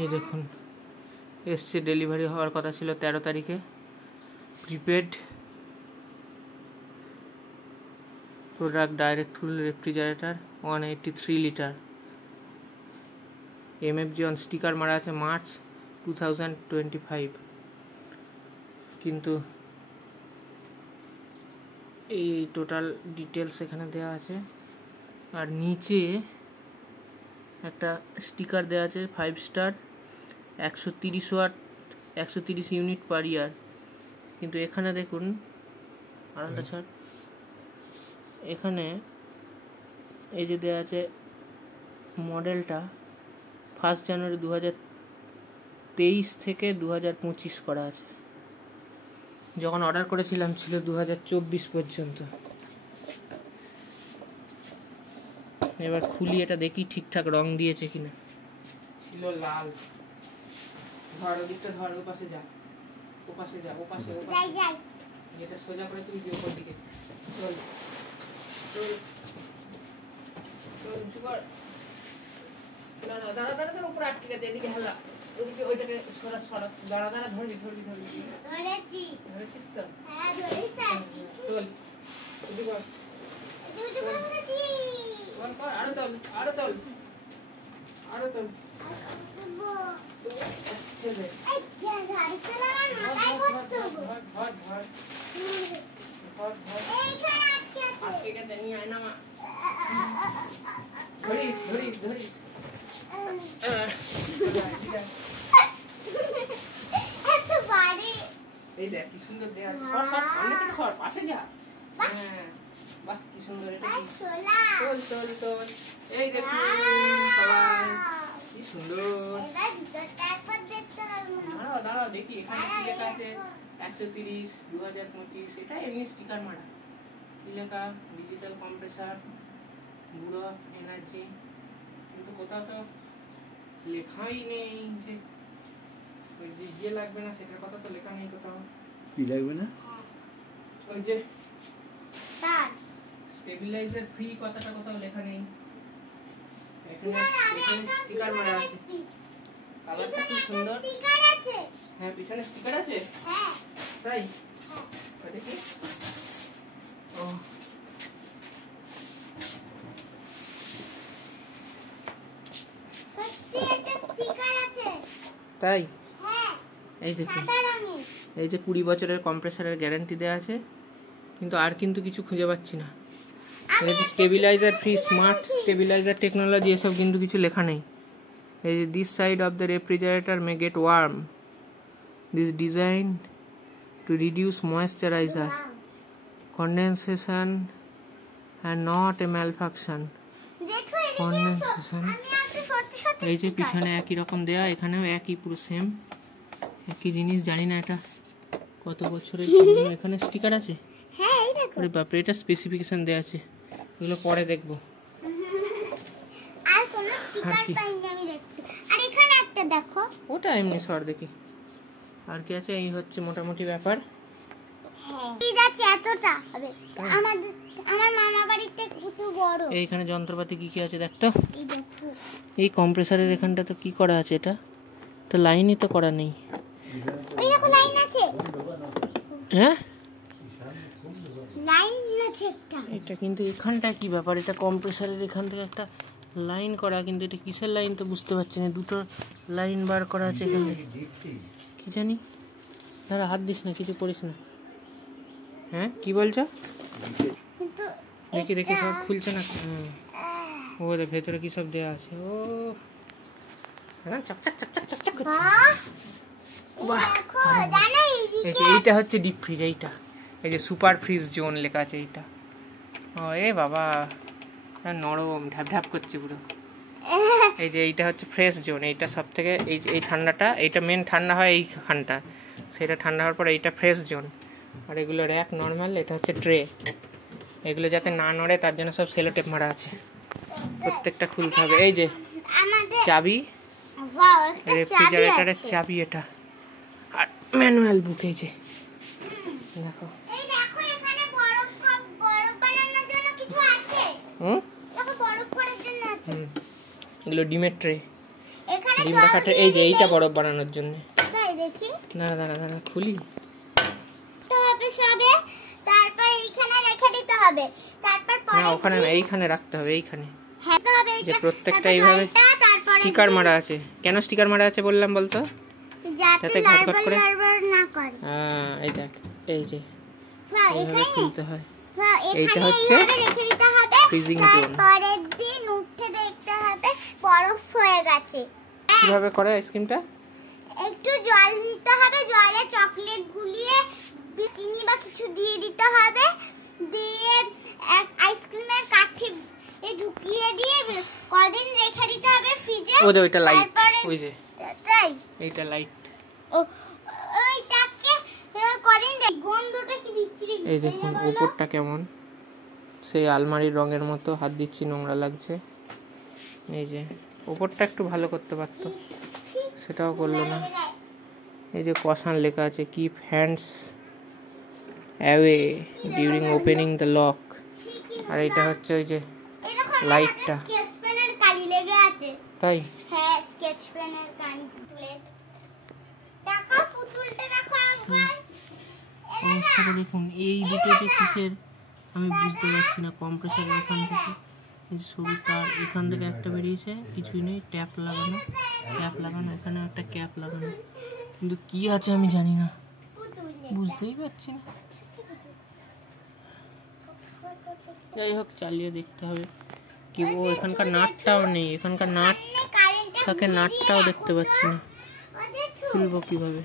এই দেখুন এসছে, ডেলিভারি হওয়ার কথা ছিল 13 তারিখে। Prepaid product direct cool refrigerator 183 litre. এমএফজি on sticker মারা আছে মার্চ 2025, কিন্তু এই টোটাল ডিটেলস এখানে দেওয়া আছে। আর নিচে একটা স্টিকার দেওয়া আছে 5 স্টার, 130 ওয়াট, 130 ইউনিট পার ইয়ার। কিন্তু এখানে দেখুন আরেকটা ছাড়, এখানে এই যে দেওয়া আছে মডেলটা 1 জানুয়ারি 2023 থেকে 2025 করা আছে। যখন অর্ডার করেছিলাম ছিল 2024 পর্যন্ত। এবার খুলি এটা দেখি ঠিকঠাক রং দিয়েছে কিনা। ছিল লাল। ধর ওদিকটা, ধর ওপাশে যা, ওপাশে যা, ওপাশে যাই। এটা সোজা করে তুই উপর দিকে চল চল চল চল। না না, দাঁড়া দাঁড়া দাঁড়া, উপরে আটকে গেছে, এদিকে হালা, ওদিকে ওইটাকে সরা সরা। দাঁড়া দাঁড়া, ধরবি ধরবি ধরবি। ধরেছি, ধরেছিস তো? হ্যাঁ ধরেছি। চল এদিকে কর, এদিকে করে ধরেছি। কর কর, আরো তোল, আরো তোল, আরো তোল। আচ্ছা রে, আচ্ছা ধর, চল আমার মাথায় করতে হবে। ধর ধর ধর ধর ধর, এইখানে আটকে আছে, আটকে গেছে, নিয়ে আয় না মা। ধরিস ধরিস ধরিস। এত বাড়ি, এই দেখ কি সুন্দর দেয়া আছে। সর সর, সামনে থেকে সর, পাশে যা। হ্যাঁ বাহ, কি সুন্দর। এটা কি তোল তোল তোল। এই দেখুন সবাই কি সুন্দর। এবার ভিতরটা একবার দেখতে হবে। দাঁড়াও দাঁড়াও দেখি এখানে কি লেখা আছে। 130 2025। এটা এমনি স্টিকার মারা। কি লেখা? ডিজিটাল কম্প্রেসার, বুড়ো এনার্জি। কিন্তু কোথাও তো লেখাই নেই যে ওই যে ইয়ে লাগবে না, সেটার কথা তো লেখা নেই কোথাও। কি লাগবে না? ওই যে তার স্টেবিলাইজার ফ্রি কথাটা কোথাও লেখা নেই। এখানে স্টিকার মারা আছে। কালারটা খুব সুন্দর। স্টিকার আছে? হ্যাঁ, পিছনে স্টিকার আছে। হ্যাঁ তাই? হ্যাঁ দেখি। ও তাই? এই দেখুন, এই যে 20 বছরের কম্প্রেসারের গ্যারান্টি দেওয়া আছে, কিন্তু আর কিন্তু কিছু খুঁজে পাচ্ছি না। এই যে stabiliser free, smart stabiliser technology, এসব কিন্তু কিছু লেখা নেই। এই যে this side of the refrigerator may get warm, this design to reduce moisturiser condensation and not a malfunction condensation. এই যে পিছনে একই রকম দেয়া, এখানেও একই, পুরো সেম একই জিনিস। জানি না এটা কত বছরের। এখানে স্টিকার আছে। হ্যাঁ এই দেখো, আরে বাপ রে, এটা স্পেসিফিকেশন দেয়া আছে, এগুলো পরে দেখব। আর কোন স্টিকার পাইনি আমি দেখতে। আর এখানে একটা দেখো, ওটা এমনি সর দেখি। আর কি আছে? এই হচ্ছে মোটামুটি ব্যাপার। হ্যাঁ এই আছে, এতটা হবে আমাদের। আমার মামা বাড়িতে কত বড়। এইখানে যন্ত্রপাতি কি কি আছে দেখ তো। এই দেখো, এই কম্প্রেসারের এখানটা তো কি করা আছে? এটা তো লাইনই তো করা নেই। ওই দেখো লাইন আছে। হ্যাঁ লাইন আছে একটা। এটা কিন্তু এখানটা কি ব্যাপার? এটা কম্প্রেসারের এখান থেকে একটা লাইন করা, কিন্তু এটা কিসের লাইন তো বুঝতে পারছি না। দুটো লাইন বার করা আছে এখানে, কি জানি। দাঁড়া, হাত দিস না, কিছু করিস না। হ্যাঁ কি বলছো? দেখি দেখি, সব খুলছে না। ও ভেতরে কি সব দেওয়া আছে। ও চকচক চকচক চকচক করছে। বাহ, এইটা হচ্ছে ডিপ ফ্রিজ। এইটা এই যে সুপার ফ্রিজ জোন লেখা আছে এইটা। ও এ বাবা, নরম ঢ্যাপ ঢ্যাপ করছে পুরো। এই যে এইটা হচ্ছে ফ্রেশ জোন। এইটা সব থেকে এই ঠান্ডাটা, এইটা মেন ঠান্ডা হয় এইখানটা, সেটা ঠান্ডা হওয়ার পর এইটা ফ্রেশ জোন। আর এগুলো র্যাক নর্মাল, এটা হচ্ছে ট্রে। এগুলো যাতে না নড়ে তার জন্য সব সেলো টেপ মারা আছে, প্রত্যেকটা খুলতে হবে। এই যে চাবি, রেফ্রিজারেটরের চাবি এটা। আর ম্যানুয়াল বুক, এই যে দেখো। এগুলো ডিমের ট্রে, ডিমটা কাটে এই যে এইটা বরফ বানানোর জন্য। দাঁড়া দাঁড়া দাঁড়া খুলি। তারপর এইখানে রেখে দিতে হবে, তারপর না ওখানে না, এইখানে রাখতে হবে, এইখানে যে প্রত্যেকটা এইভাবে স্টিকার মারা আছে। কেন স্টিকার মারা আছে বললাম বলতো? যাতে ঘটঘট করে না করে। হ্যাঁ এই দেখ, এই যে এইভাবে খুলতে হয়। এইটা হচ্ছে রেখে দিতে হবে, ফ্রিজিং জোন। পরের দিন উঠে দেখতে হবে বরফ হয়ে গেছে। কিভাবে করে আইসক্রিমটা? একটু জল নিতে হবে, জলে চকলেট গুলিয়ে চিনি বা কিছু দিয়ে দিতে হবে, দিয়ে আইসক্রিমের কাঠি ঢুকিয়ে দিয়ে কদিন রেখে দিতে হবে ফ্রিজে। ওই যে ওইটা লাইট, ওই যে তাই এইটা লাইট। ওইটাকে কদিন গন্ধটা কি বিচ্ছিরি। এই দেখুন উপরটা কেমন, সেই আলমারির রঙের মতো। হাত দিচ্ছি নোংরা লাগছে। এই যে উপরটা একটু ভালো করতে পারতো, সেটাও করলো না। এই যে কষান লেখা আছে, keep hands away during opening the lock. আর এটা হচ্ছে ওই যে লাইটটা, স্কেচ পেনের কালি লেগে আছে। তাই হ্যাঁ স্কেচ পেনের কালি তুলে দেখো, পুতুলটা দেখো একবার। অবস্থাটা দেখুন। এই দুটো যে কিসের আমি বুঝতে পারছি না। কম্প্রেসারের এখান থেকে এই যে সরু তার এখান থেকে একটা বেরিয়েছে, কিছুই নেই। ট্যাপ লাগানো, ক্যাপ লাগানো, এখানে একটা ক্যাপ লাগানো, কিন্তু কি আছে আমি জানি না, বুঝতেই পারছি না। যাই হোক চালিয়ে দেখতে হবে কি। ও এখানকার নাটটাও নেই, এখানকার নাট থাকে, নাটটাও দেখতে পাচ্ছি না, খুলবো কিভাবে?